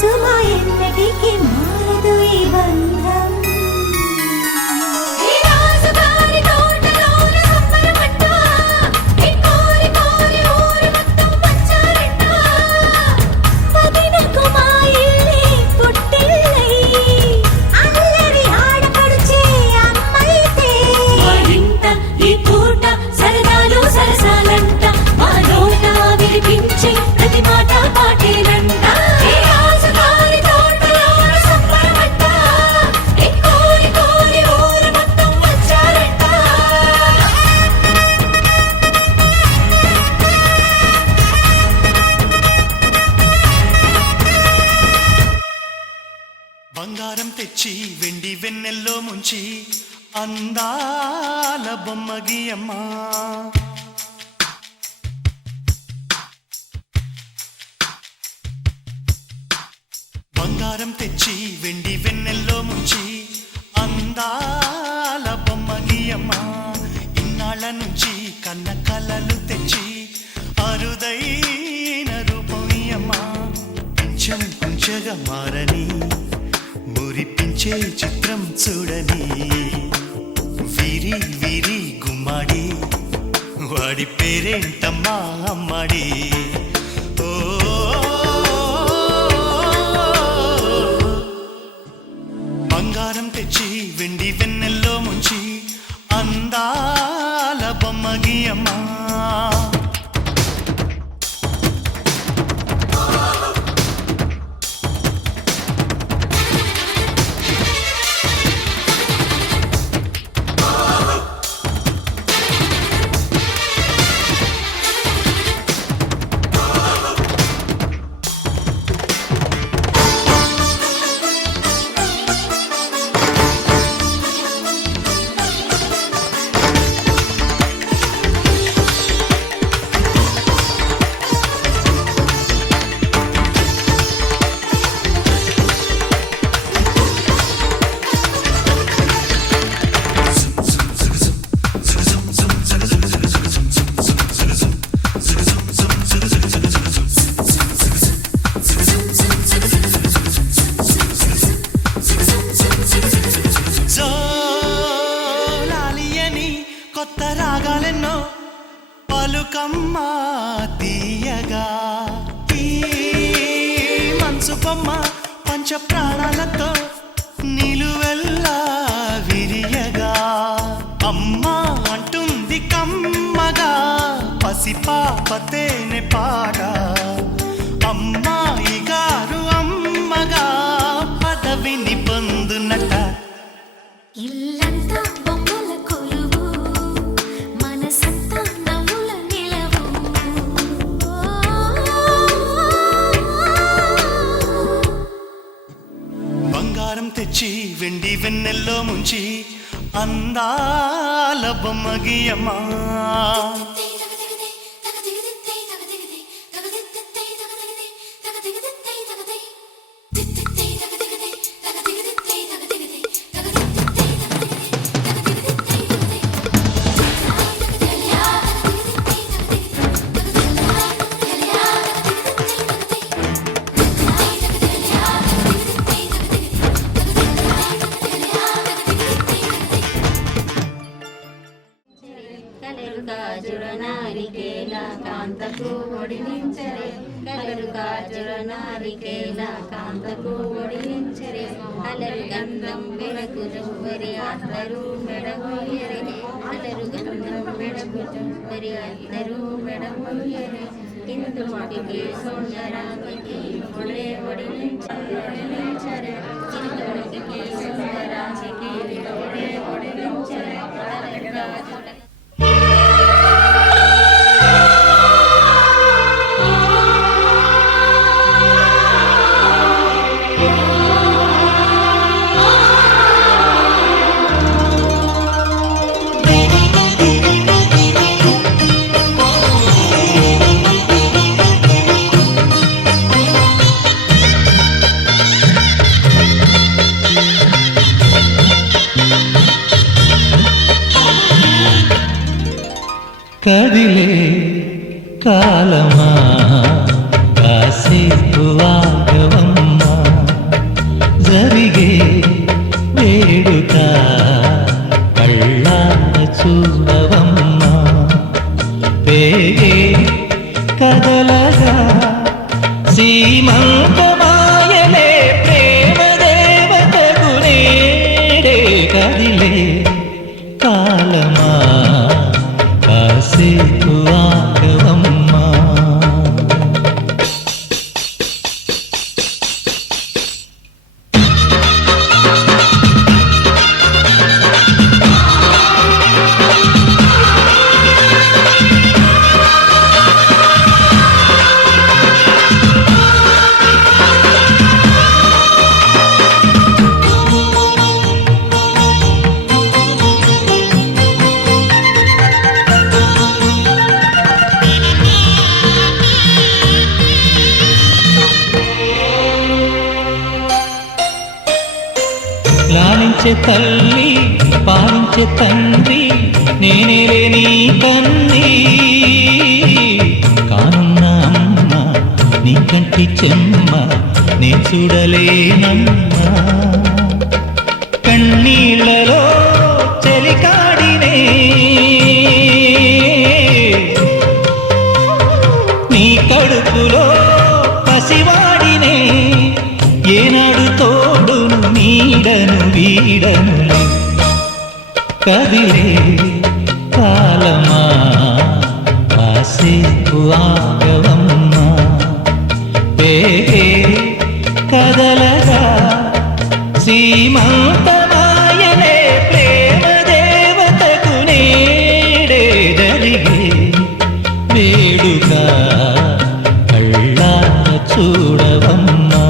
సుమా ఎన్నటికి మారదు ఈ బంధం బంగారం తెచ్చి వెండి వెన్నెల్లో ముంచి అందాల బొమ్మ గీయమ్మా బంగారం తెచ్చి వెండి వెన్నెల్లో ముంచి అందాల బొమ్మ గీయమ్మా ఇన్నాళ్ళ నుంచి కన్న కలలు తెచ్చి అరుదైన రూపం ఇయ్యమ్మా కొంచెం కొంచెంగా మారని మురిపించే చిత్రం చూడని వీరి వీరి గుమ్మాడి వాడి పేరేంటమ్మా అమ్మాడి ఓ బంగారం తెచ్చి వెండి వెన్నెల్లో ముంచి అందాల బొమ్మ గీయమ్మా కొత్త రాగాలెన్నో పలుకమ్మా తీయగా ఈ మనసు బొమ్మ పంచ ప్రాణాలతో నిలువెల్లా విరియగా అమ్మా అంటుంది కమ్మగా పసిపాపతేనే పాట అమ్మాయి గారు అమ్మగా పదవిని పొందునట ఇల్లంతా బొమ్మల కొలువు మనసంతా నవ్వుల నిలవు బంగారం తెచ్చి వెండి వెన్నెల్లో ముంచి అందాల బొమ్మ గీయమ్మా కాంతకు ఒడిలించరే కలరు గాజుల నారికేల కాంతకు ఒడిలించరే అలరు గంధం మెడకు జువ్వరి అత్తరు మెడమొయ్యరే అలరు గంధం మెడకు జువ్వరి అత్తరు మెడమొయ్యరే ఇందుటికి సుందరానికి ఒడే ఒడిలించరే ఇందుటికి సుందరానికి ఒడే ఒడిలించరే కలరు గాజుల కదిలే కాలమా కాసేపు ఆగవమ్మా సీమంతమాయలే ప్రేమ దేవతకు నేడే కదిలే కాలమా కాసేపు ఆగవమ్మా. లాలించే తల్లి పాలించే తండ్రి నేనేలే నీ కన్నీ కానున్న అమ్మ నీ కంటి చెమ్మ నే చూడలేనమ్మా. కన్నీళ్ళలో చెలికాడినే నీ కడుపులో పసివాడినే ఏనాడు తోడును నీడను వీడనులే కదిలే కాలమా కాసేపు ఆగవమ్మా. పేగే కదలగా సీమంతమాయలే ప్రేమ దేవతకు నేడే జరిగే వేడుక కళ్ళార చూడవమ్మా.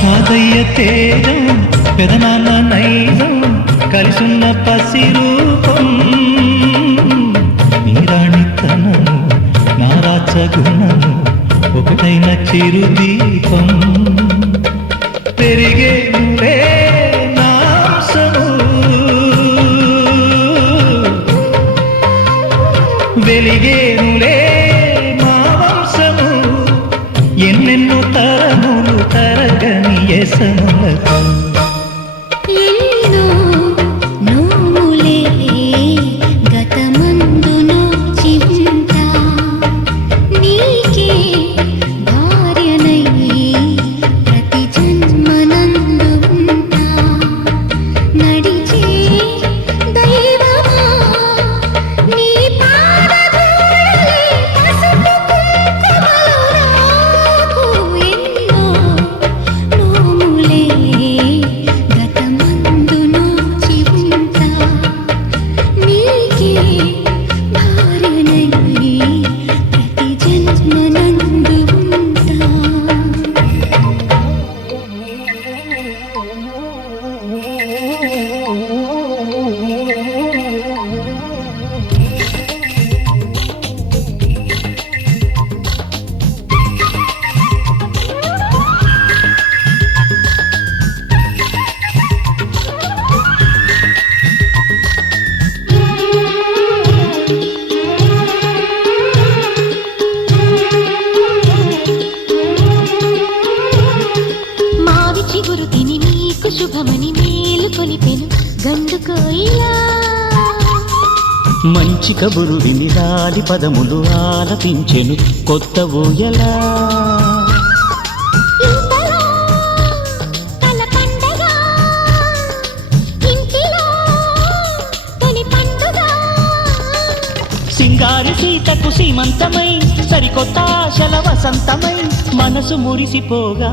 తాతయ్య తేజం పెదనాన్న నైజం కలిసున్న పసిరూపం నీరాణితనము నారాచగుణము ఒకటైన చిరుదీపం పెరిగేనులే నాంసము వెలిగేనులే మా వంశము ఎన్నెన్నో తరములు తరగని యసములకు ఎన్నో నోములే గతమందును చింత నీకే భార్యనై ప్రతి జన్మనందు ఉంటా. నడిచే దైవమా నీ పాదధూళి పసుపు కుంకుమలు రాకు. ఎన్నో నోములే గతమందును చింత నీకే భార్యనై ప్రతి జన్మనందు ఉంటా. మావి చిగురు తిని నీకు శుభమని మేలు కొలిపెను గండు కోయిలా. మంచి కబురు విని రాలి పదములు ఆలపించెను కొత్త ఊయలా. ఇంతలో తల పండగ ఇంటిలో తొలి పండుగ. సింగారి సీతకు సీమంతమై సరికొత్త ఆశల వసంతమై మనసు మురిసిపోగా.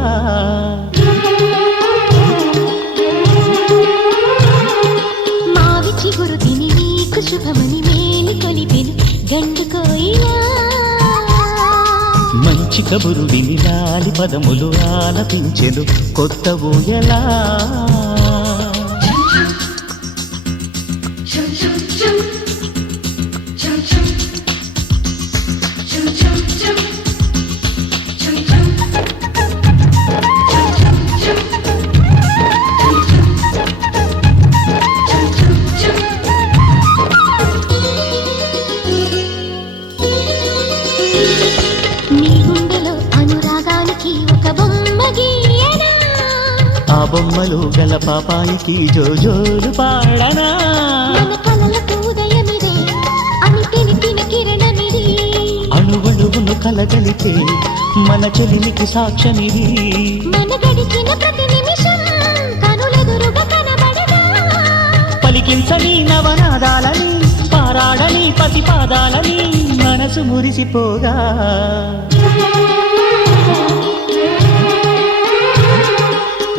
మావి చిగురు తిని నీకు శుభమని మేలు కొలిపెను గండు కోయిలా. మంచి మంచి కబురు విని లాలి పదములు ఆలపించెను కొత్త ఊయలా నీ గుండెలో అనురాగానికి ఒక బొమ్మ గీయనా ఆ బొమ్మలు గల పాపాయికి జోజోలు పాడనా మన కలలకు ఉదయమిదే అని తెలిపిన కిరణమిది అణువణువును కలగలితే మన చెలిమికి సాక్ష్యమిది మన గడిచిన ప్రతి నిమిషం కనులెదురుగా కనబడదా పలికించని నవనాదాలని పారాడని పసిపాదాలని మనసు మురిసిపోగా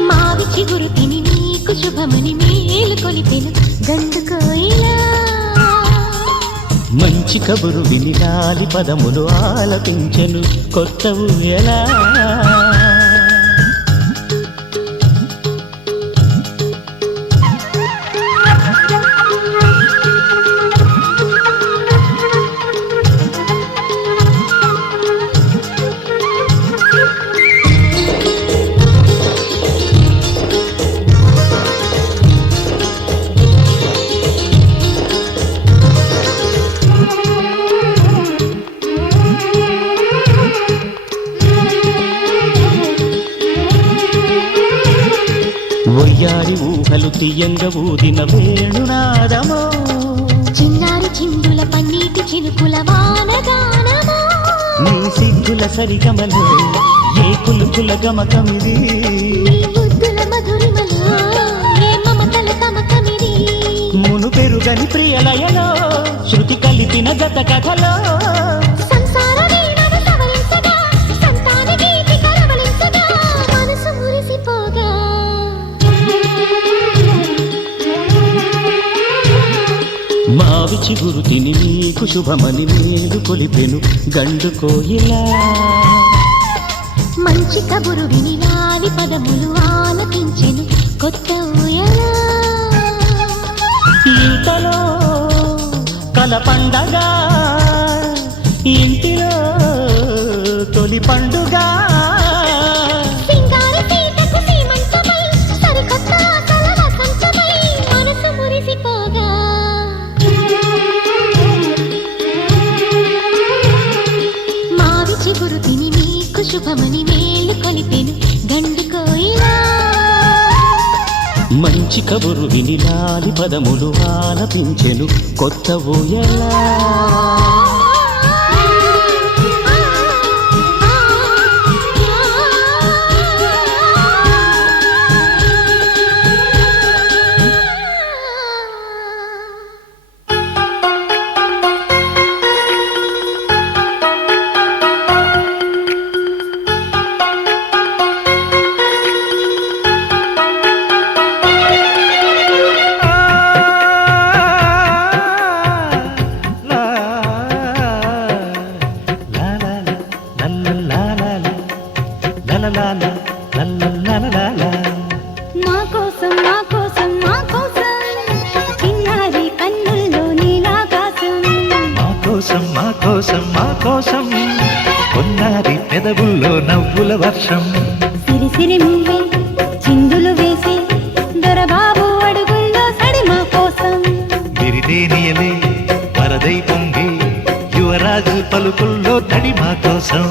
మావి చిగురు తిని నీకు శుభమని మేలు కొలిపెను గండుకోయిలా మంచి కబురు విని లాలి పదములు ఆలపించెను కొత్త ఊయలా ఒయ్యారి ఊహలు తీయంగ ఊదిన వేణునాదమో చిన్నారి చిందుల పన్నీటి చినుకుల వానగానమో నీ సిగ్గుల సరిగమలో ఏ కులుకుల గమకమిది నీ బుద్ధుల మధురిమలో ఏ మమతల తమకమిది మును పెరుగని ప్రియలయలో శృతి కలిపిన గత కథలో సంసార వీణను సవరించగా సంతాన గీతి కరవలించగా మనసు మురిసిపోగా మావి చిగురు తిని నీకు శుభమని మేలు కొలిపెను గండుకోయిలా మంచి కబురు విని లాలి పదములు ఆలపించెను కొత్త ఊయలా ఇంతలో కల పండగ ఇంటిలో తొలి పండుగ సింగార సీతకు సీమంతమై సరికొత్త ఆశల వసంతమై మనసు మురిసిపోగా మావి చిగురు తిని నీకు శుభమని మేలు కొలిపెను గండుకోయిలా మంచి కబురు విని లాలి పదములు ఆలపించెను కొత్త ఊయలా నా కోసం నా కోసం నా కోసం చిన్నారి కన్నుల్లో నీలాకాశం మా కోసం మా కోసం మా కోసం కొన్నారి పెదవుల్లో నవ్వుల వర్షం సిరి సిరి మువ్వే చిందులు వేసి దొరబాబు అడుగుల్లో సడి మా కోసం గిరిదేనియలే వరదై పొంగి యువరాజు పలుకుల్లో తడి మా కోసం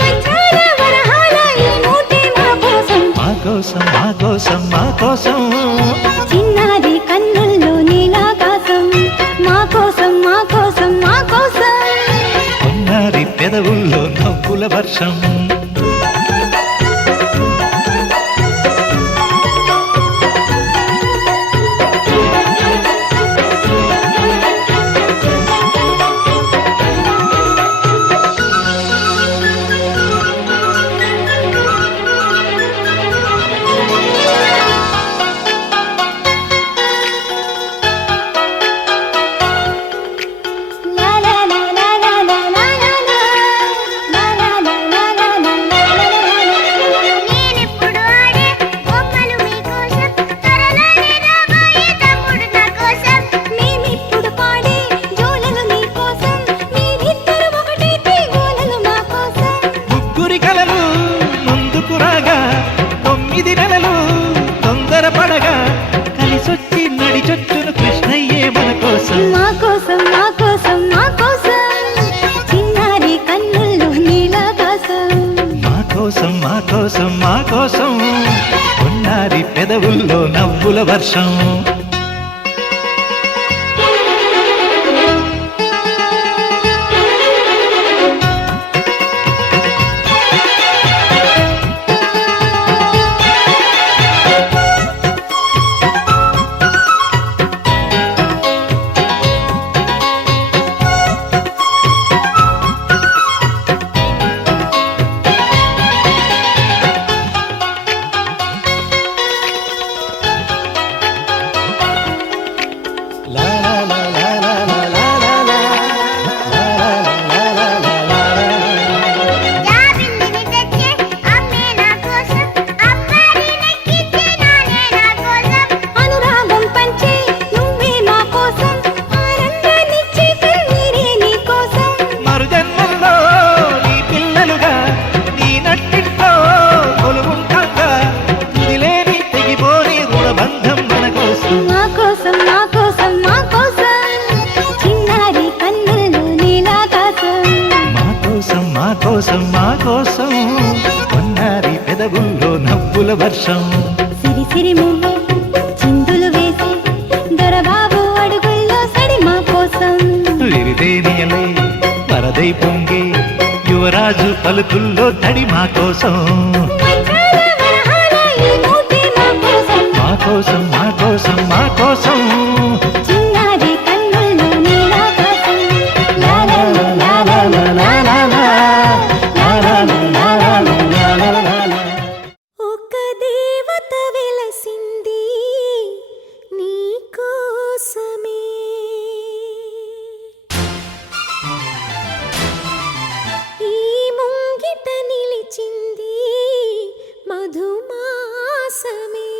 వంచాల వరహాల ఈ మూటే మా కోసం మా కోసం మా కోసం మా కోసం చిన్నారి కన్నుల్లో నీలాకాశం మా కోసం మా కోసం మా కోసం కొన్నారి పెదవుల్లో నవ్వుల వర్షం la la la la la la la la la la la la 9 నెలలు తొందరపడగా కలిసొచ్చి నడిచొచ్చును కృష్ణయ్యే మన కోసం మా కోసం మా కోసం మా కోసం చిన్నారి కన్నుల్లో నీలాకాశం మా కోసం మా కోసం మా కోసం ఉన్నారి పెదవుల్లో నవ్వుల వర్షం అనురాగం పంచే నువ్వే మా కోసం ఆనందాన్నిచ్చే కన్నీరే నీ కోసం మరు జన్మల్లో నీ పిల్లలుగా నీ నట్టింట్లో కొలువుంటాగా తుదిలేని తెగిపోని రుణబంధం మన కోసం మా కోసం మా కోసం మా కోసం చిన్నారి కన్నుల్లో నీలాకాశం మా కోసం మా కోసం మా కోసం ఉన్నారి పెదవుల్లో నవ్వుల వర్షం సిరి సిరి మువ్వే చిందులు వేసి దొరబాబు అడుగుల్లో సడి మా కోసం విరిదేనియలే వరదై పొంగే యువరాజు పలుకుల్లో తడి మా కోసం వజ్రాల వరహాల ఈ మూటే మా కోసం మా కోసం మా కోసం మా కోసం చిన్నారి కన్నుల్లో నీలాకాశం లా లా లా లా లా లా లా లా లా లా లా లా లా లా లా లా. ఒక దేవత వెలసింది నీ కోసమే ఈ ముంగిట నిలిచింది మధుమాసమే